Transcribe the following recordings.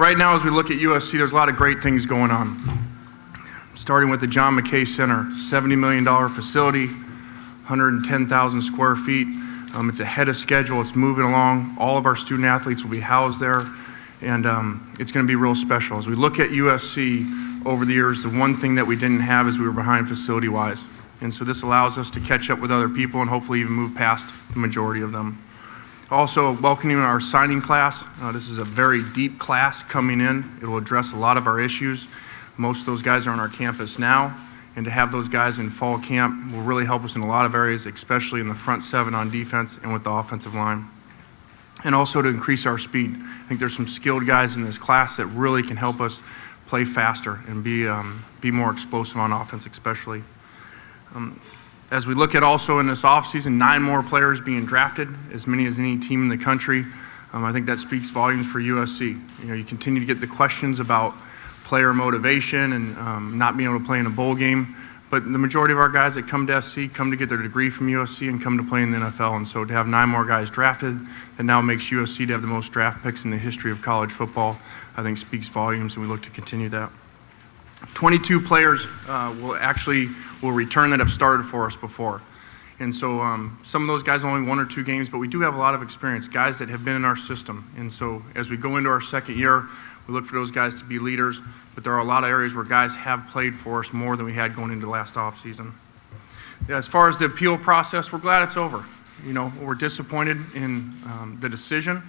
Right now, as we look at USC, there's a lot of great things going on. Starting with the John McKay Center, $70 million facility, 110,000 square feet. It's ahead of schedule, it's moving along. All of our student athletes will be housed there, and it's gonna be real special. As we look at USC over the years, the one thing that we didn't have is we were behind facility-wise. And so this allows us to catch up with other people and hopefully even move past the majority of them. Also, welcoming our signing class. This is a very deep class coming in. It will address a lot of our issues. Most of those guys are on our campus now, and to have those guys in fall camp will really help us in a lot of areas, especially in the front seven on defense and with the offensive line. And also to increase our speed. I think there's some skilled guys in this class that really can help us play faster and be more explosive on offense especially. As we look at also in this offseason, 9 more players being drafted, as many as any team in the country. I think that speaks volumes for USC. You know, you continue to get the questions about player motivation and not being able to play in a bowl game, but the majority of our guys that come to SC come to get their degree from USC and come to play in the NFL, and so to have 9 more guys drafted, that now makes USC to have the most draft picks in the history of college football, I think speaks volumes, and we look to continue that. 22 players will return that have started for us before. And so some of those guys only 1 or 2 games, but we do have a lot of experience, guys that have been in our system. And so as we go into our second year, we look for those guys to be leaders, but there are a lot of areas where guys have played for us more than we had going into last offseason. Yeah, as far as the appeal process, we're glad it's over. You know, we're disappointed in the decision,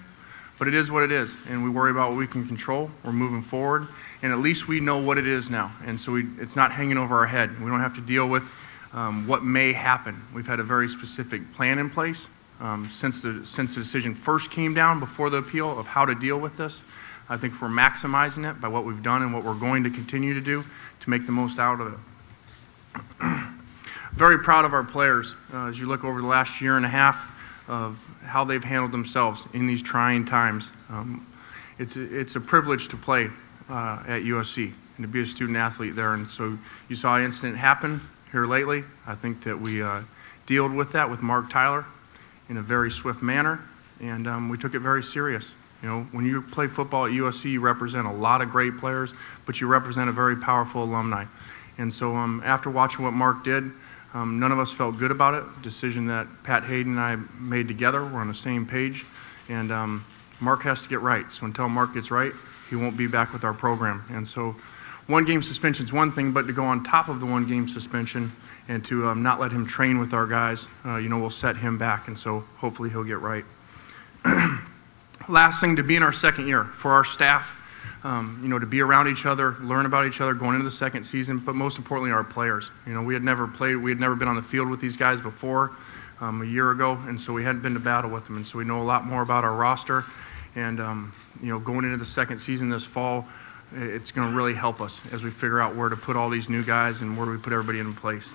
but it is what it is, and we worry about what we can control. We're moving forward, and at least we know what it is now, and so it's not hanging over our head. We don't have to deal with what may happen. We've had a very specific plan in place since the decision first came down before the appeal of how to deal with this. I think we're maximizing it by what we've done and what we're going to continue to do to make the most out of it. Very proud of our players as you look over the last year and a half of how they've handled themselves in these trying times. It's a privilege to play at USC and to be a student athlete there, and so you saw an incident happen here lately. I think that we dealt with that with Mark Tyler in a very swift manner, and we took it very serious. You know, when you play football at USC, you represent a lot of great players, but you represent a very powerful alumni. And so after watching what Mark did, none of us felt good about it. Decision that Pat Hayden and I made together. We're on the same page, and Mark has to get right. So until Mark gets right, he won't be back with our program. And so 1-game suspension is one thing, but to go on top of the 1-game suspension and to not let him train with our guys, you know, will set him back. And so hopefully he'll get right. Last thing, to be in our second year for our staff, you know, to be around each other, learn about each other going into the second season, but most importantly, our players. You know, we had never been on the field with these guys before a year ago, and so we hadn't been to battle with them, and so we know a lot more about our roster, and you know, going into the second season this fall, it's going to really help us as we figure out where to put all these new guys and where do we put everybody in place.